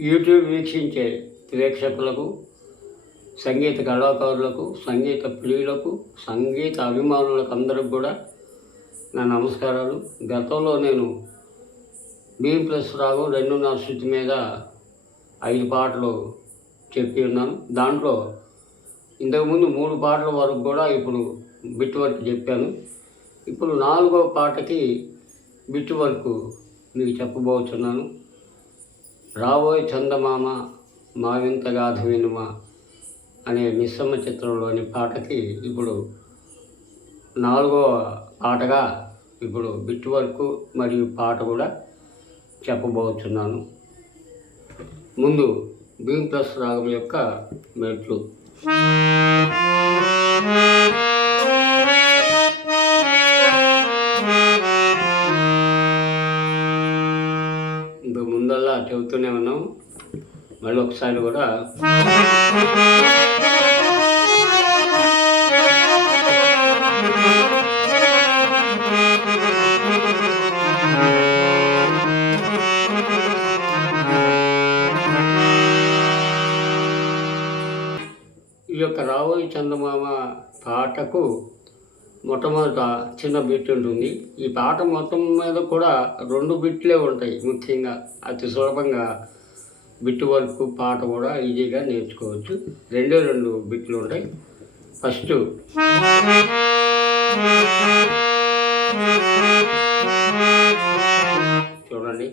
YouTube వీక్షించే ప్రేక్షకులకు సంగీత కళాకారులకు సంగీత ప్రియులకు సంగీత అభిమానులకు అందరికి కూడా నా నమస్కారాలు. గతంలో నేను బీం ప్లస్ రాగం రెండున్నర శృతి మీద ఐదు పాటలు చెప్పి ఉన్నాను. దాంట్లో ఇంతకుముందు మూడు పాటల వరకు కూడా ఇప్పుడు బిట్ వర్క్ చెప్పాను. ఇప్పుడు నాలుగో పాటకి బిట్ వర్క్ మీకు చెప్పబోతున్నాను. రాబోయ్ చందమామ మా వింత అనే మిశ్రమ చిత్రంలోని పాటకి ఇప్పుడు నాలుగో పాటగా ఇప్పుడు బిట్ వర్క్ మరియు పాట కూడా చెప్పబోతున్నాను. ముందు బీమ్ ప్లస్ రాగం యొక్క మెట్లు. మళ్ళీ ఒకసారి కూడా ఈ యొక్క రాబోయే చందమామ పాటకు మొట్టమొదట చిన్న బిట్ ఉంటుంది. ఈ పాట మొత్తం మీద కూడా రెండు బిట్లే ఉంటాయి. ముఖ్యంగా అతి సులభంగా బిట్ వర్క్ పాట కూడా ఈజీగా నేర్చుకోవచ్చు. రెండే రెండు బిట్లు ఉంటాయి. ఫస్ట్ చూడండి.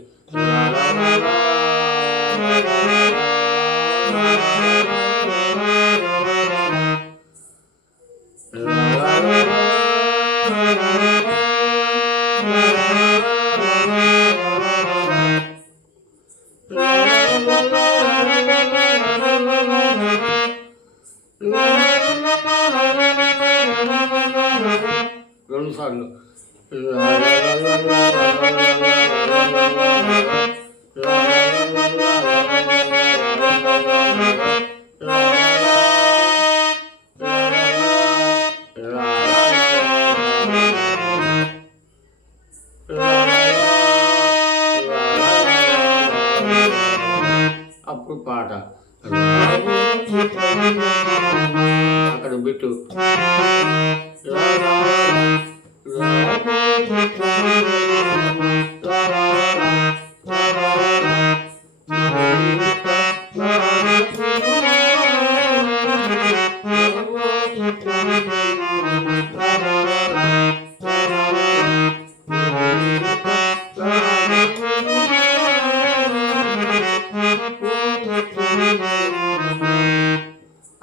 రెండు సార్లు అప్పుడు పాట అక్కడ బిట్టు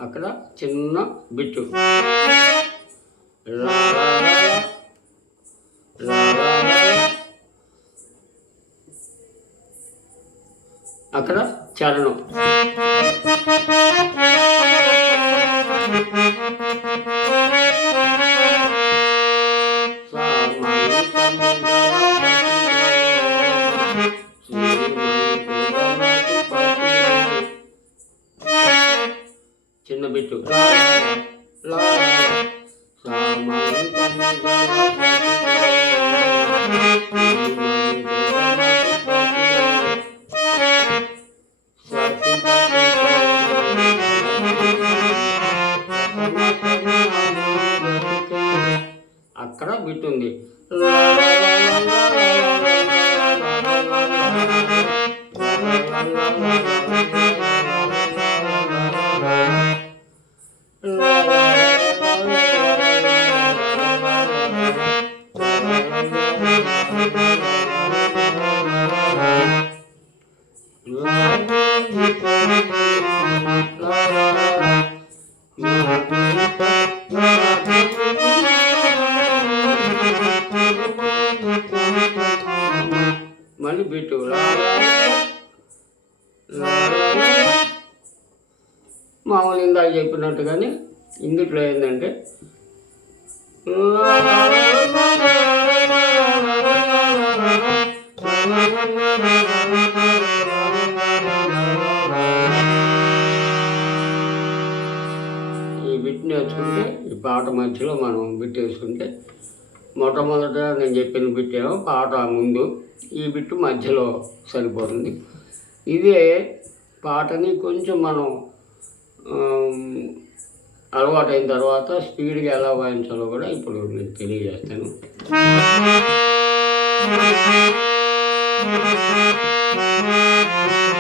అక్కడ చిన్న బిట్టు. రా అక్కడ చరణం చిన్న బిట్టు అక్కడ బిట్టుంది Thank you. బిట్టు మామూలు ఇందాక చెప్పినట్టుగానే ఇందుట్లో ఏంటంటే ఈ బిట్ నేర్చుకుంటే ఈ పాట మధ్యలో మనం బిట్ వేసుకుంటే మొట్టమొదట నేను చెప్పిన బిట్టేమో పాట ముందు ఈ బిట్టు మధ్యలో సరిపోతుంది. ఇదే పాటని కొంచెం మనం అలవాటైన తర్వాత స్పీడ్గా ఎలా వాయించాలో కూడా ఇప్పుడు నేను తెలియజేస్తాను. ఈ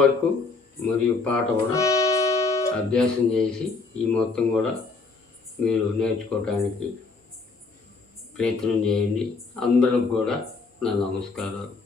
వరకు మరియు పాట కూడా అభ్యాసం చేసి ఈ మొత్తం కూడా మీరు నేర్చుకోవటానికి ప్రయత్నం చేయండి. అందరికి కూడా నా నమస్కారాలు.